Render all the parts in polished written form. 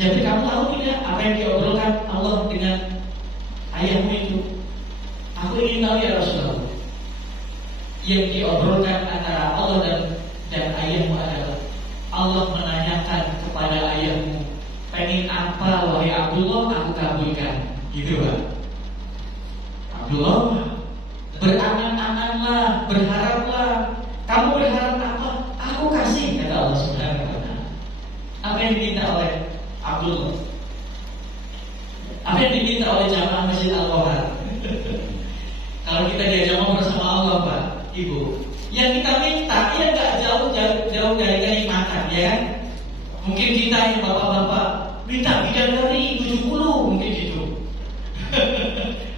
Jadi kamu tahu tidak apa yang diobrolkan Allah dengan ayahmu itu? Aku ingin tahu ya Rasulullah. Yang diobrolkan antara Allah dan ayahmu adalah Allah menanyakan kepada ayahmu, pengen apa wahai Abdullah, aku kabulkan. Gitu Pak. Abdullah, berangan-anganlah, berharaplah. Kamu berharap apa? Aku kasih, kata Allah Subhanahu wa Ta'ala. Apa yang diminta oleh Abdullah? Apa yang diminta oleh jamaah Masjid Al-Wahhab? Kalau kita diajak ngobrol sama Allah Pak, Ibu, yang kita minta, ya nggak jauh dari kenikmatan, ya kan? Mungkin kita yang bapak-bapak minta bidadari 70, mungkin gitu.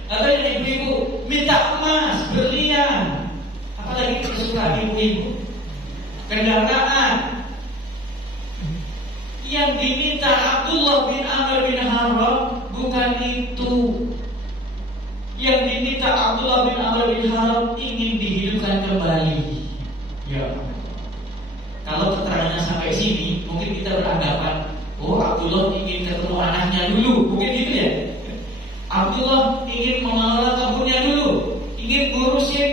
Atau yang ibu-ibu minta emas, berlian, apalagi kesukaan ibu-ibu, kendaraan. Yang diminta Abdullah bin Amr bin Haram bukan itu. Yang diminta Abdullah bin Amr bin Haram ingin dihidupkan kembali. Ya. Kalau keterangannya sampai sini, mungkin kita beranggapan, oh Abdullah ingin ketemu anaknya dulu, mungkin gitu ya. Abdullah ingin mengelola kebunnya dulu, ingin ngurusin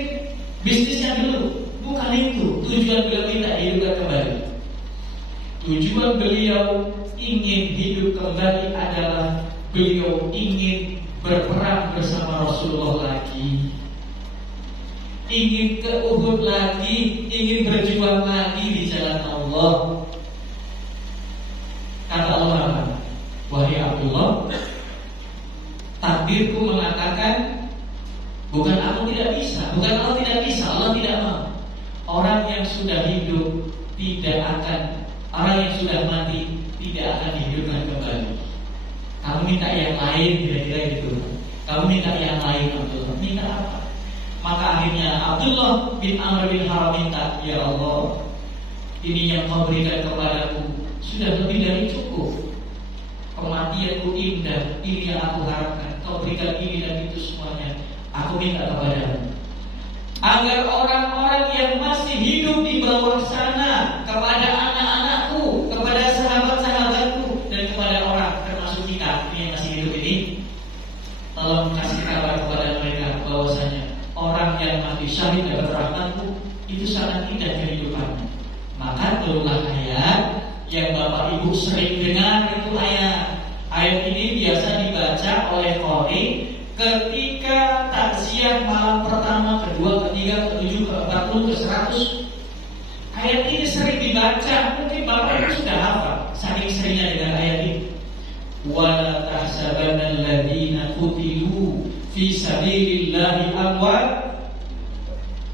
bisnisnya dulu. Bukan itu tujuan beliau minta dihidupkan kembali. Tujuan beliau ingin hidup kembali adalah beliau ingin berperang bersama Rasulullah lagi, ingin ke Uhud lagi, ingin berjuang lagi di jalan Allah. Kata Allah, wahai Abdullah, takdirku mengatakan bukan aku tidak bisa, bukan Allah tidak bisa, Allah tidak mau. Orang yang sudah hidup tidak akan, orang yang sudah mati tidak akan dihidupkan kembali. Kamu minta yang lain, kira-kira gitu. Kamu minta yang lain, Abdullah. Minta apa? Maka akhirnya Abdullah bin Amr bin Haram minta, ya Allah, ini yang kau berikan kepadaku sudah lebih dari cukup. Kematianku indah, ini yang aku harapkan. Kau berikan ini dan itu semuanya. Aku minta kepadamu agar orang-orang yang masih hidup di bawah sana, kepada anak-anakku, kepada sahabat-sahabatku, dan kepada orang termasuk kita yang masih hidup ini, tolong kasih kabar kepada mereka bahwasanya orang yang mati syahid dapat rahmatku itu sangat indah kehidupannya. Maka turunlah ayat yang Bapak Ibu sering dengar, itu ayat. Ayat ini biasa dibaca oleh qori ketika takziah malam pertama, kedua, ketiga, ketujuh, ke-40, ke-100. Ayat ini sering dibaca. Mungkin Bapak Ibu sudah hafal saking seringnya dengan ayat ini. Wala tahsabanna alladziina qutilu fi sabilillahi amwat.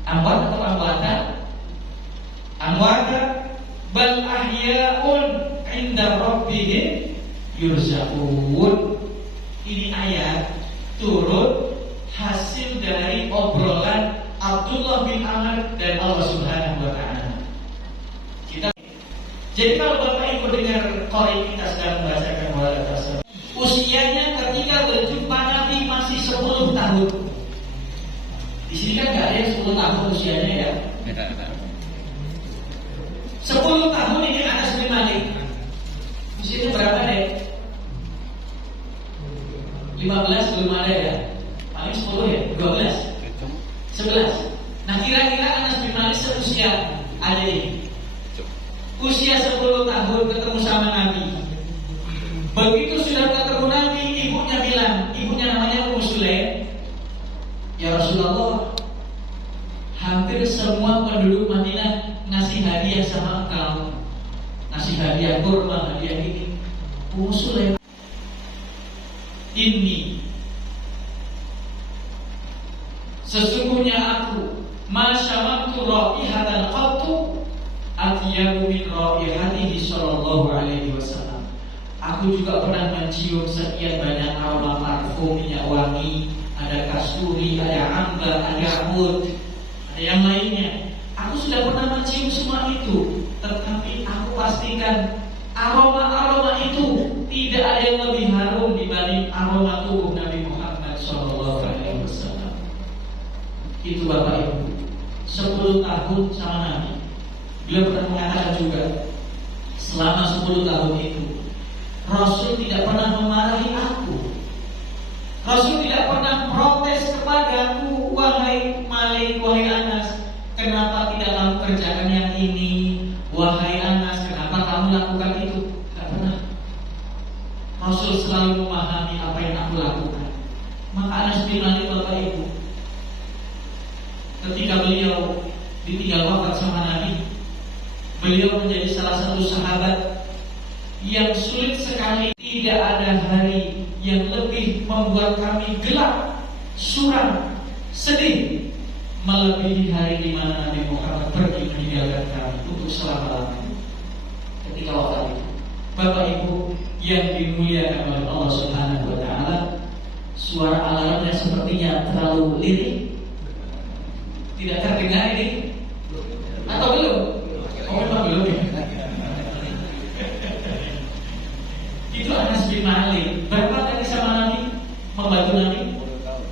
Amwat atau amwatan? Amwata bal ahya'un 'inda rabbihim yurzaqun. Ini ayat turun hasil dari obrolan Abdullah bin Amr dan Allah Subhanahu wa Ta'ala. Jadi kalau Bapak Ibu dengar qori kita sedang membacakan wala tasawuf, usianya ketika berjumpa Nabi masih 10 tahun. Di sini kan nggak ada yang 10 tahun usianya ya. 10 tahun ini Anas bin Malik. Usianya berapa deh? 15 belum ada ya. Paling 10 ya, 12, 11. Nah kira-kira Anas bin Malik seusia ada ini. Usia 10 tahun ketemu sama Nabi. Begitu sudah ketemu Nabi, ibunya bilang, ibunya namanya Ummu Sulaim, ya Rasulullah, hampir semua penduduk Madinah ngasih hadiah sama engkau, ngasih hadiah kurma, hadiah ini. Ummu Sulaim, ini sesungguhnya aku masyamamtu raihatan qattu atyabu min raihatihi sallallahu alaihi wasallam. Aku juga pernah mencium sekian banyak aroma parfum, minyak wangi, ada kasturi, ada ambar, ada oud, ada yang lainnya. Aku sudah pernah mencium semua itu, tetapi aku pastikan aroma-aroma itu tidak ada yang lebih harum dibanding aroma tubuh Nabi Muhammad sallallahu alaihi wasallam. Itu Bapak Ibu, 10 tahun sama Nabi. Beliau pernah mengatakan juga, selama 10 tahun itu Rasul tidak pernah memarahi aku. Rasul tidak pernah protes kepadaku, wahai Malik, wahai Anas, kenapa tidak kamu kerjakan yang ini? Wahai Anas, kenapa kamu lakukan itu? Tidak pernah. Rasul selalu memahami apa yang aku lakukan. Maka Anas bin Malik, Bapak Ibu, ketika beliau ditinggal wafat sama Nabi, beliau menjadi salah satu sahabat yang sulit sekali. Tidak ada hari yang lebih membuat kami gelap, suram, sedih melebihi hari di mana Nabi Muhammad pergi meninggalkan kami untuk selama-lamanya. Ketika waktu itu, Bapak Ibu yang dimuliakan oleh Allah Subhanahu wa Ta'ala, suara alarmnya sepertinya terlalu lirih. Tidak terdengar ini? Atau belum? Oh, memang belum ya? Itu Anas bin Malik. Berapa tadi sama Nabi? Membantu Nabi?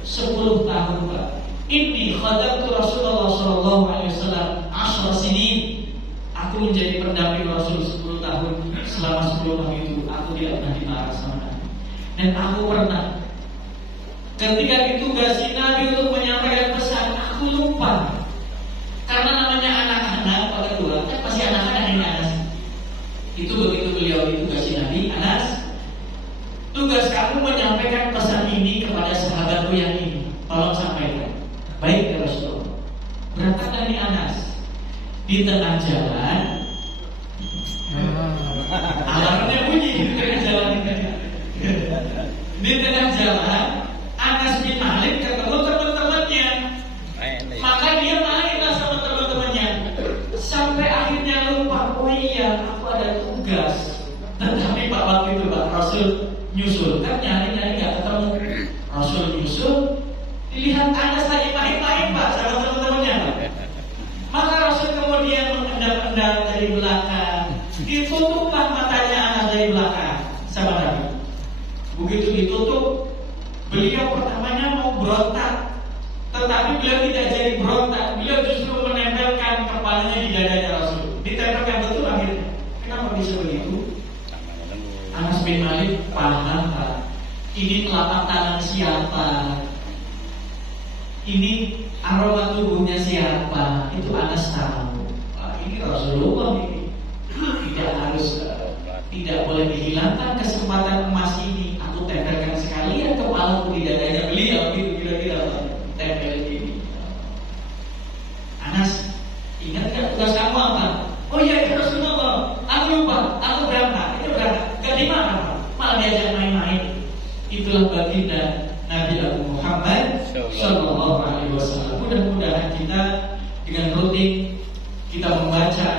10 tahun, Pak. Inni khadamtu Rasulullah sallallahu alaihi wasallam 10 sinin. Aku menjadi pendamping Rasul 10 tahun. Selama 10 tahun itu aku tidak pernah dimarah sama Nabi. Dan aku pernah ketika ditugasi Nabi untuk menyampaikan pesan, aku lupa. Karena namanya anak-anak pada dua, kan pasti anak-anak ini Anas. Itu begitu beliau ditugasi Nabi, Anas, tugas kamu menyampaikan pesan ini kepada sahabatku yang ini. Tolong sampaikan. Baik ya Rasulullah. Berangkatlah nih Anas. Di tengah jalan, alarmnya bunyi di tengah jalan. Di tengah jalan, Anas bin Malik ketemu teman-temannya. Maka dia main sama teman-temannya. Sampai akhirnya lupa, oh iya, aku ada tugas. Tetapi Pak waktu itu Pak Rasul nyusul, kan nyari-nyari gak ketemu. Rasul nyusul, dilihat Anas lagi main-main Pak sama teman-temannya. Maka Rasul kemudian mengendap-endap dari belakang, ditutuplah matanya Anas dari belakang sama Nabi. Begitu ditutup, beliau pertamanya mau berontak, tetapi beliau tidak jadi berontak. Beliau justru menempelkan kepalanya di dadanya Rasul. Ditempelkan betul akhirnya. Kenapa bisa begitu? Anas bin Malik paham Pak. Ini telapak tangan siapa? Ini aroma tubuhnya siapa? Itu Anas tahu. Ini Rasulullah ini. Tidak boleh dihilangkan kesempatan emas ini. Aku tempelkan sekalian kepalaku di dadanya beliau. Gitu kira-kira tempel ini. Anas, ingat gak tugas kamu apa? Oh iya ya Rasulullah. Aku lupa. Aku berangkat. Itu berangkat. Gak di mana Pak? Malah diajak main-main. Itulah baginda Nabi Muhammad Sallallahu Alaihi Wasallam. Mudah-mudahan kita dengan rutin kita membaca,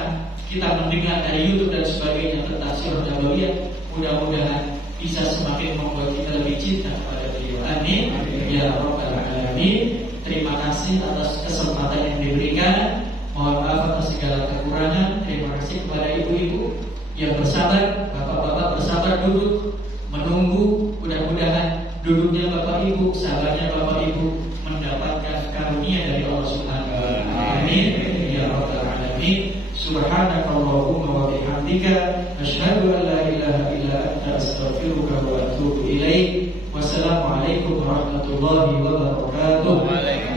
kita mendengar dari YouTube dan sebagainya tentang Sirah Nabawiyah, mudah-mudahan bisa semakin membuat kita lebih cinta kepada beliau. Amin. Ya Rabbal Alamin. Terima kasih atas kesempatan yang diberikan. Mohon maaf atas segala kekurangan. Terima kasih kepada ibu-ibu yang bersabar, bapak-bapak bersabar duduk menunggu. Mudah-mudahan duduknya Bapak Ibu, sabarnya Bapak Ibu mendapatkan karunia dari Allah Subhanahu wa Ta'ala. Amin. Ya Rabbal Alamin. Subhanakallahumma wa bihamdika asyhadu an la ilaha illa anta astaghfiruka wa atubu ilaik. Wassalamualaikum warahmatullahi wabarakatuh.